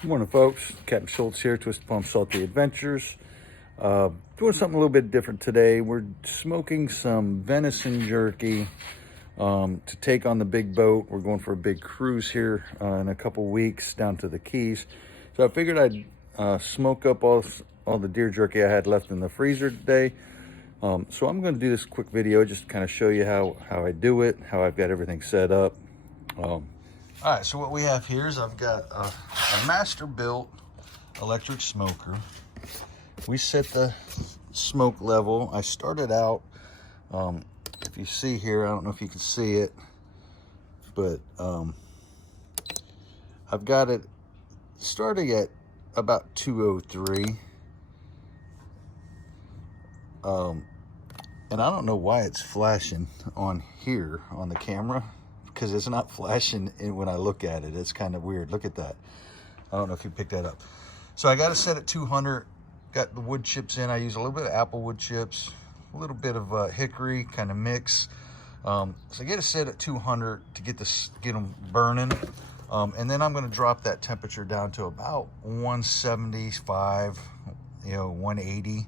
Good morning, folks. Captain Schultz here, Twisted Palm Salty Adventures. Doing something a little bit different today. We're smoking some venison jerky to take on the big boat. We're going for a big cruise here in a couple weeks down to the Keys. So I figured I'd smoke up all the deer jerky I had left in the freezer today. So I'm going to do this quick video just to kind of show you how I do it, how I've got everything set up. All right, so what we have here is I've got a master built electric smoker. We set the smoke level. I started out, if you see here, I don't know if you can see it, but I've got it starting at about 203. And I don't know why it's flashing on here on the camera, because it's not flashing when I look at it. It's kind of weird. Look at that. I don't know if you picked that up. So I got it set at 200. Got the wood chips in. I use a little bit of apple wood chips, a little bit of hickory kind of mix. So I get it set at 200 to get them burning. And then I'm going to drop that temperature down to about 175, 180.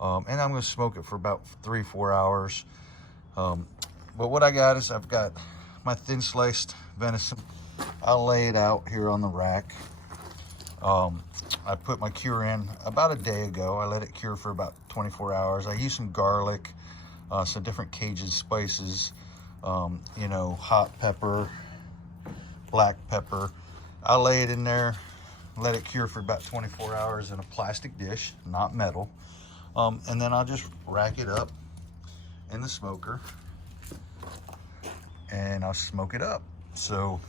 And I'm going to smoke it for about 3-4 hours. But what I got is I've got my thin sliced venison. I'll lay it out here on the rack. I put my cure in about a day ago. I let it cure for about 24 hours. I use some garlic, some different Cajun spices, hot pepper, black pepper. I'll lay it in there, let it cure for about 24 hours in a plastic dish, not metal. And then I'll just rack it up in the smoker and I'll smoke it up. So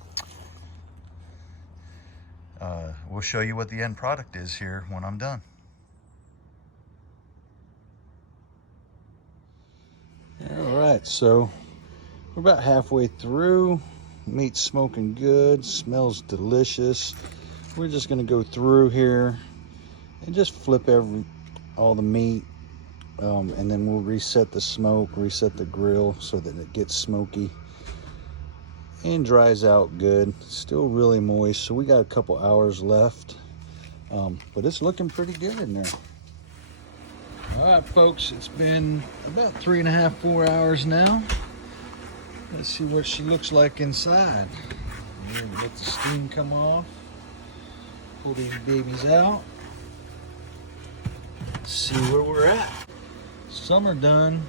we'll show you what the end product is here when I'm done. All right, so we're about halfway through. Meat's smoking good, smells delicious. We're just gonna go through here and just flip all the meat, and then we'll reset the smoke, reset the grill so that it gets smoky and dries out good. Still really moist, so we got a couple hours left, but it's looking pretty good in there. All right, folks, it's been about 3.5-4 hours now. Let's see what she looks like inside. Let the steam come off. Pull these babies out. See where we're at. Some are done.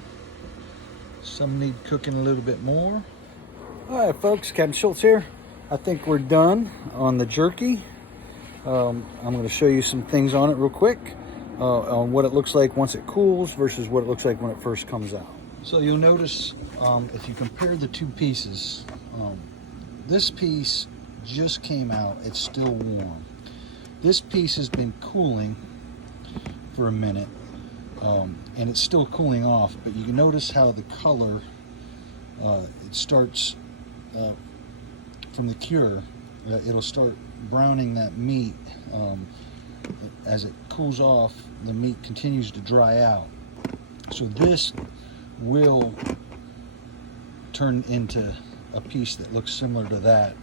Some need cooking a little bit more. All right, folks, Captain Schultz here. I think we're done on the jerky. I'm going to show you some things on it real quick, on what it looks like once it cools versus what it looks like when it first comes out. So you'll notice if you compare the two pieces, this piece just came out. It's still warm. This piece has been cooling for a minute, and it's still cooling off, but you can notice how the color, it starts from the cure. It'll start browning that meat. As it cools off, the meat continues to dry out. So this will turn into a piece that looks similar to that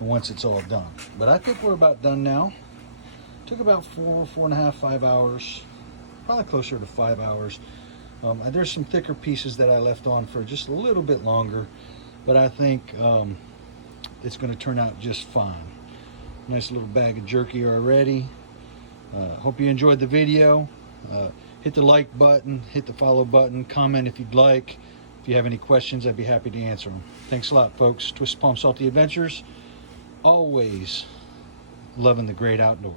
once it's all done. But I think we're about done now. Took about 4.5, 5 hours, probably closer to 5 hours. There's some thicker pieces that I left on for just a little bit longer, but I think it's going to turn out just fine. Nice little bag of jerky already. Hope you enjoyed the video. Hit the like button, hit the follow button, comment if you'd like. If you have any questions, I'd be happy to answer them. Thanks a lot, folks. Twisted Palm Salty Adventures, always loving the great outdoors.